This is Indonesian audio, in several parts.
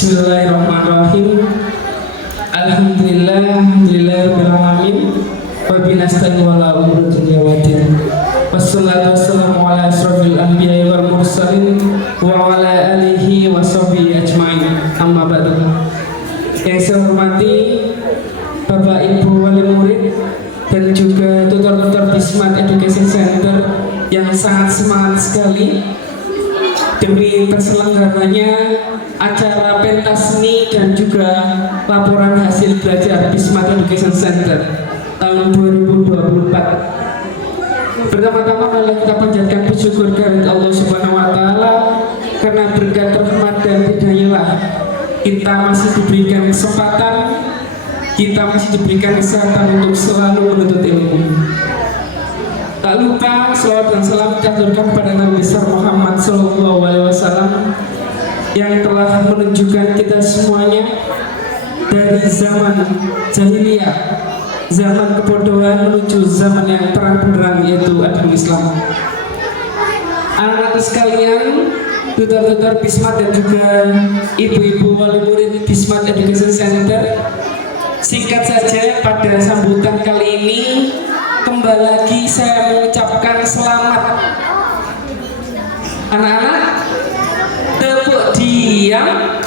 Bismillahirrahmanirrahim. Alhamdulillahirrahmanirrahim. Wa binasta'in wa la umur dunya wa din. Wassalatu wassalamu ala asrafil anbiya wal mursalin wa ala alihi wa sahbihi ajma'in. Amma ba'du. Yang saya hormati Bapak Ibu wali murid dan juga tutor-tutor di Smart Education Center yang sangat semangat sekali demi terselenggaranya acara pentas seni dan juga laporan hasil belajar di Smart Education Center tahun 2024. Pertama-tama marilah kita panjatkan bersyukur kepada Allah Subhanahu wa taala karena berkat rahmat dan hidayah kita masih diberikan kesempatan, kita masih diberikan kesehatan untuk selalu menuntut ilmu. Tak lupa salawat dan salam kita aturkan kepada Nabi besar Muhammad SAW yang telah menunjukkan kita semuanya dari zaman jahiliyah, zaman kebodohan menuju zaman yang terang benderang, yaitu agama Islam. Anak-anak sekalian, tutor-tutor Bismat dan juga ibu-ibu wali murid Bismat Education Center, singkat saja pada sambutan kali ini kembali lagi saya mengucapkan selamat. Anak-anak, tepuk diam.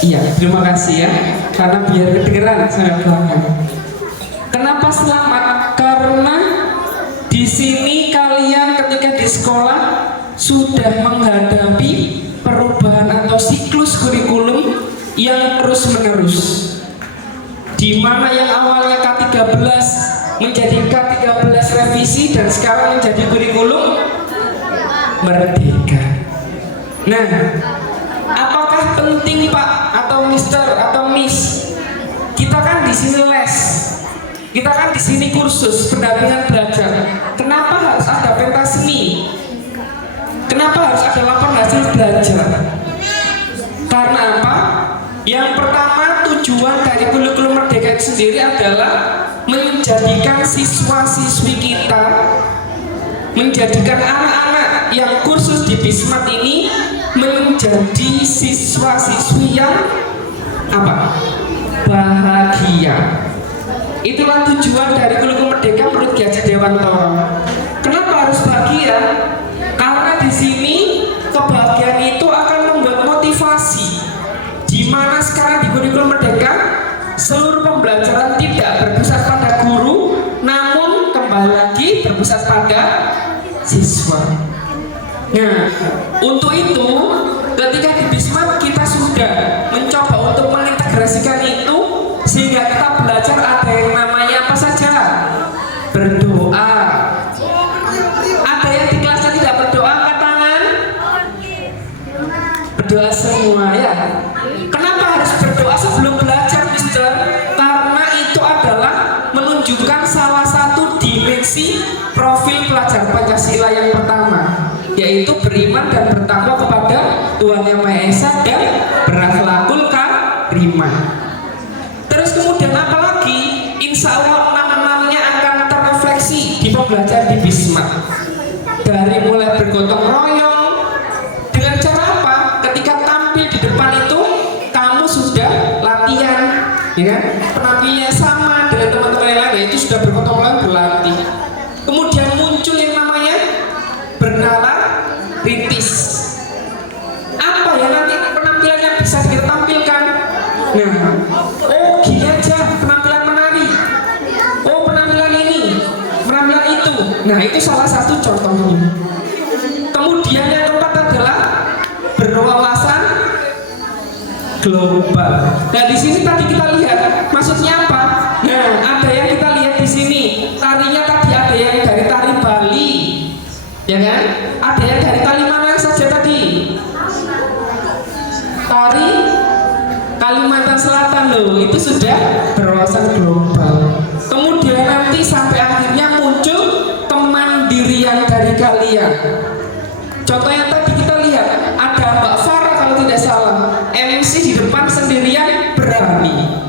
Iya, terima kasih ya, karena biar kedengeran saya belakang. Kenapa selamat? Karena di sini kalian ketika di sekolah sudah menghadapi perubahan atau siklus kurikulum yang terus-menerus, di mana yang awalnya K13 menjadi K13 revisi dan sekarang menjadi kurikulum merdeka. Nah, apakah penting Pak atau Mister atau Miss? Kita kan di sini les, kita kan di sini kursus pendampingan belajar. Kenapa harus ada pentas seni? Kenapa harus ada laporan hasil belajar? Karena apa? Yang pertama, tujuan dari kurikulum merdeka itu sendiri adalah menjadikan siswa-siswi kita, menjadikan anak-anak yang kursus di Bismat ini menjadi siswa-siswi yang apa? Bahagia. Itulah tujuan dari kurikulum merdeka menurut Ki Haji Dewantoro. Kenapa harus bahagia? Karena di sini kebahagiaan itu akan membuat motivasi, di mana sekarang di kurikulum merdeka seluruh pembelajaran tidak berpusat pada guru, namun kembali lagi berpusat pada siswa. Nah, untuk itu ketika di Bismat kita sudah mencoba untuk mengintegrasikan itu, sehingga kita belajar ada yang namanya apa saja? Berdoa. Ada yang di kelasnya tidak berdoa, angkat tangan. Berdoa semua ya. Kenapa harus berdoa sebelum belajar, Mister? Karena itu adalah menunjukkan salah satu dimensi profil pelajar Pancasila yang pertama, yaitu beriman dan bertakwa kepada Tuhan Yang Maha Esa dan berakhlakul karimah. Terus kemudian apa lagi? Insya Allah enam-enamnya akan terrefleksi di pembelajaran di Bismat. Dari mulai bergotong royong, dengan cara apa? Ketika tampil di depan itu kamu sudah latihan, ya kan? Penampilannya sama dengan teman-teman yang lain, itu sudah bergotong royong, berlatih. Kemudian muncul yang namanya bernala rintis. Apa ya nanti penampilan yang bisa kita tampilkan? Nah, oh gini aja penampilan menari. Oh penampilan ini, penampilan itu. Nah itu salah satu contohnya. Kemudian yang keempat adalah berwawasan global. Nah di sini tadi kita lihat maksudnya apa? Nah ada yang kita lihat di sini tarinya tadi, ada yang dari tari Bali, ya kan? Ada yang dari tari mana saja tadi? Tari Kalimantan Selatan loh, itu sudah berwawasan global. Kemudian nanti sampai akhirnya muncul kemandirian dari kalian. Contoh yang tadi kita lihat ada Mbak Farah kalau tidak salah, MC di depan sendirian berani.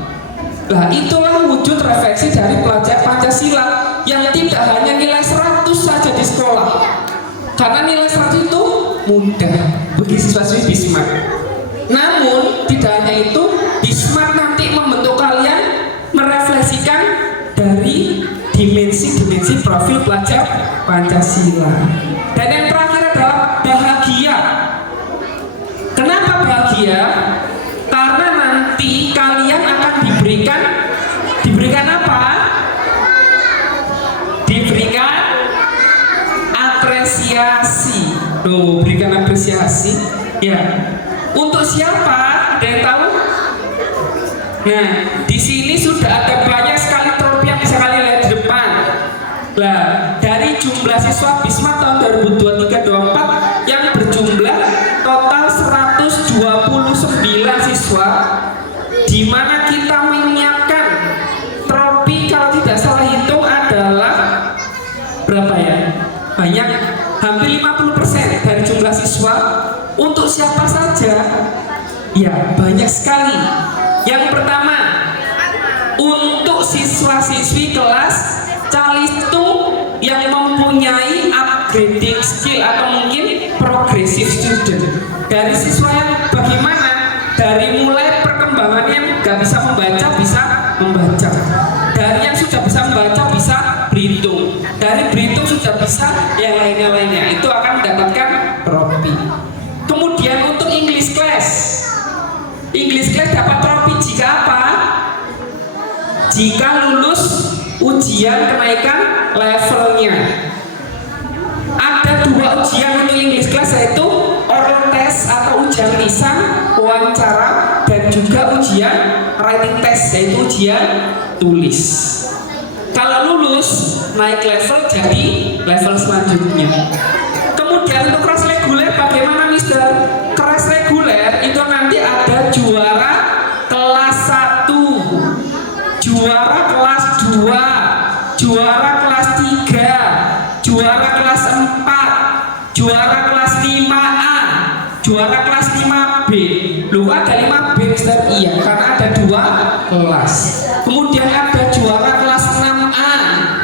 Nah itulah wujud refleksi dari pelajar Pancasila yang tidak hanya nilai 100 saja di sekolah, karena nilai 100 itu mudah bagi siswa-siswi Bismat. Namun tidak hanya itu, Bismart nanti membentuk kalian merefleksikan dari dimensi-dimensi profil pelajar Pancasila. Dan yang terakhir adalah bahagia. Kenapa bahagia? Karena nanti kalian akan diberikan apa? Diberikan apresiasi. Loh, berikan apresiasi. Ya. Untuk siapa? Ada yang tahu? Nah, di sini sudah ada banyak sekali trofi yang bisa kalian lihat di depan. Nah, dari jumlah siswa Bismart tahun 2023-24 yang berjumlah total 129 siswa, di mana kita menyiapkan trofi kalau tidak salah hitung adalah berapa ya? Banyak, hampir 50% dari jumlah siswa. Untuk siapa saja? Ya, banyak sekali. Yang pertama, untuk siswa-siswi kelas Calitung yang mempunyai upgrading skill atau mungkin progressive student. Dari siswa yang bagaimana? Dari mulai perkembangannya yang nggak bisa membaca, bisa membaca. Dari yang sudah bisa membaca, bisa berhitung. Dari berhitung sudah bisa yang lainnya. Itu akan mendapatkan trofi. Kemudian untuk English class dapat trofi jika apa? Jika lulus ujian kenaikan levelnya. Ada 2 ujian untuk English class, yaitu oral test atau ujian lisan wawancara, dan juga ujian writing test, yaitu ujian tulis. Kalau lulus naik level jadi level selanjutnya. Kemudian untuk kelas reguler bagaimana, Mister? Kelas reguler itu nanti ada juara kelas 1, juara kelas 2, juara kelas 3, juara kelas 4, juara kelas 5A, juara kelas 5B. Loh, ada 5B, Mister? Iya, karena ada 2 kelas. Kemudian ada juara kelas 6A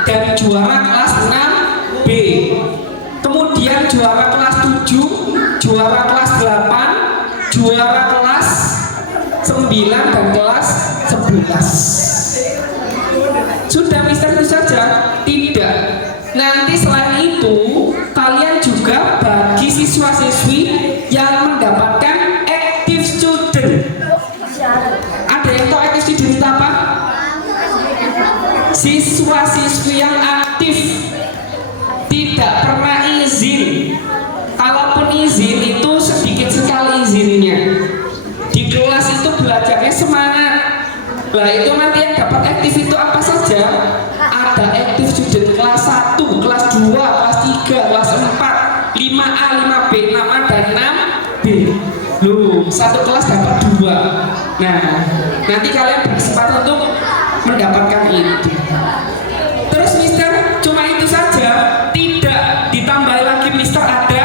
dan juara kelas 6B. Kemudian juara kelas 7, juara kelas 8, juara kelas 9 dan kelas 11. Sudah, Mister, itu saja? Tidak. Nanti selain itu kalian juga bagi siswa-siswi yang mendapatkan active student. Ada yang tahu active student itu apa? Siswa-siswi yang aktif, tidak pernah izin. Kalaupun izin itu sedikit sekali izinnya. Di kelas itu belajarnya semangat. Nah, itu nanti yang dapat aktif itu apa saja? Ada active student kelas 1, kelas 2, kelas 3, kelas 4, 5A, 5B, 6A, dan 6B. Loh, satu kelas dapat 2. Nah, nanti kalian berkesempatan untuk mendapatkan itu. Terus, Mister, cuma itu saja? Tidak, ditambah lagi, Mister, ada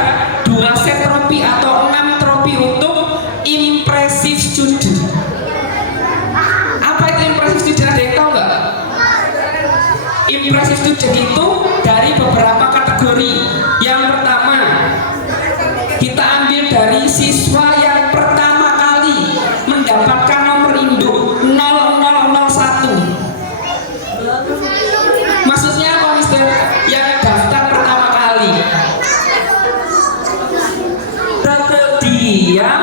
2 set trofi atau 6 trofi untuk impressive student. Apa itu impressive student? Ada yang tahu nggak? Impressive student itu dari beberapa kategori. Yang pertama, kita ambil dari siswa yang pertama kali mendapatkan nomor induk 0001. Maksudnya apa, Mister? Yang daftar pertama kali. Kemudian,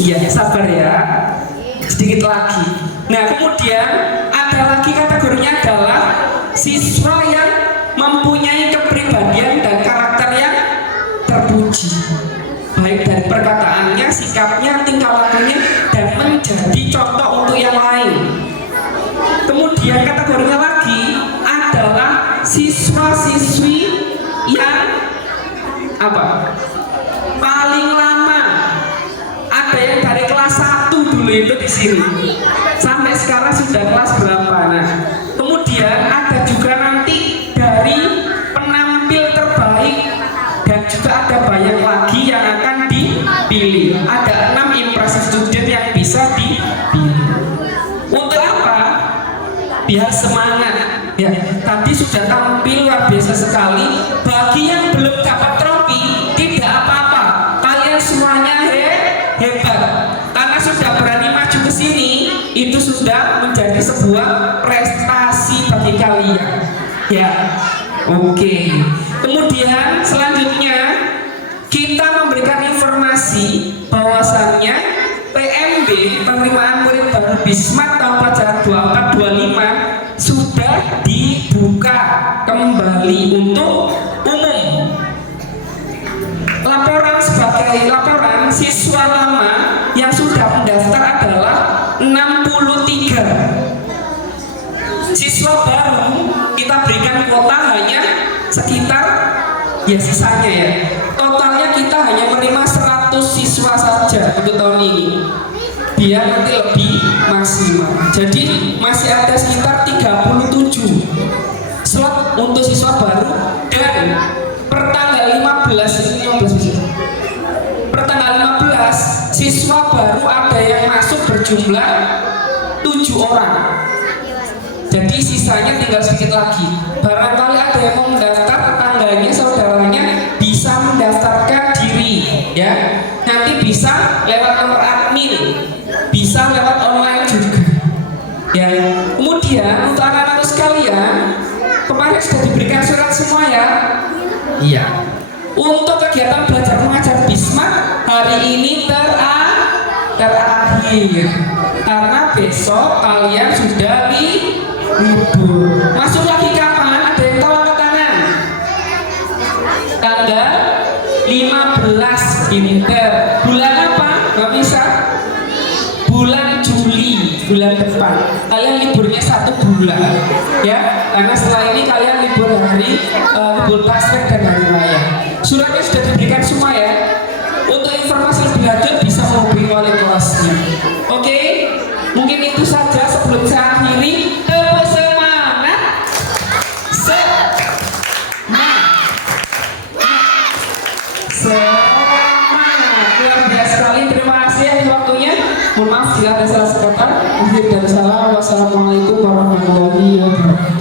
iya, sabar ya, sedikit lagi. Nah, kemudian ada lagi kategorinya adalah siswa yang mempunyai kepribadian dan karakter yang terpuji, baik dari perkataannya, sikapnya, tingkah lakunya, dan menjadi contoh untuk yang lain. Kemudian kategorinya lagi adalah siswa-siswi yang apa? Paling lama. Ada yang dari kelas 1 dulu itu di sini. Sampai sekarang sudah kelas berapa? Nah, kemudian ada juga nanti dari penampil terbaik, dan juga ada banyak lagi yang akan dipilih. Ada 6 impressive student yang bisa dipilih. Untuk apa? Biar semangat. Ya, tadi sudah tampil luar biasa sekali. Bagi yang belum dapat trofi, tidak apa-apa. Kalian semuanya itu sudah menjadi sebuah prestasi bagi kalian. Ya, oke. Kemudian selanjutnya kita memberikan informasi bahwasannya PMB, penerimaan murid baru Bismat tahun pelajaran 24-25 sudah dibuka kembali untuk umum. Laporan siswa lama yang sudah mendaftar adalah 63. Siswa baru kita berikan kuota hanya sekitar, ya sisanya ya, totalnya kita hanya menerima 100 siswa saja untuk tahun ini, biar nanti lebih maksimal. Jadi masih ada sekitar 37 slot untuk siswa baru, dan per tanggal 15 siswa baru ada yang masuk berjumlah 7 orang. Jadi sisanya tinggal sedikit lagi. Barangkali ada yang mau mendaftar, tetangganya, saudaranya bisa mendaftarkan diri, ya. Nanti bisa lewat nomor admin, bisa lewat online juga. Ya. Kemudian untuk anak-anak sekalian, kemarin sudah diberikan surat semua ya. Iya. Untuk kegiatan belajar mengajar Bismat hari ini terakhir, karena besok kalian sudah libur. Masuk lagi kapan? Ada yang tahu angkat tangan? Tanggal 15 Pinter. Bulan apa? Gak bisa. Bulan Juli, bulan depan. Kalian liburnya 1 bulan, ya. Karena setelah ini kalian libur hari libur Pasca dan hari raya. Suratnya sudah diberikan semua ya. Untuk informasi lebih lanjut bisa menghubungi wali kelasnya. Oke, mungkin itu saja sebelum saya akhiri. Tepuk semangat. Semangat. Luar biasa sekali. Terima kasih atas waktunya. Mohon maaf jika ada salah kata. Akhir dari salam. Wassalamualaikum warahmatullahi wabarakatuh.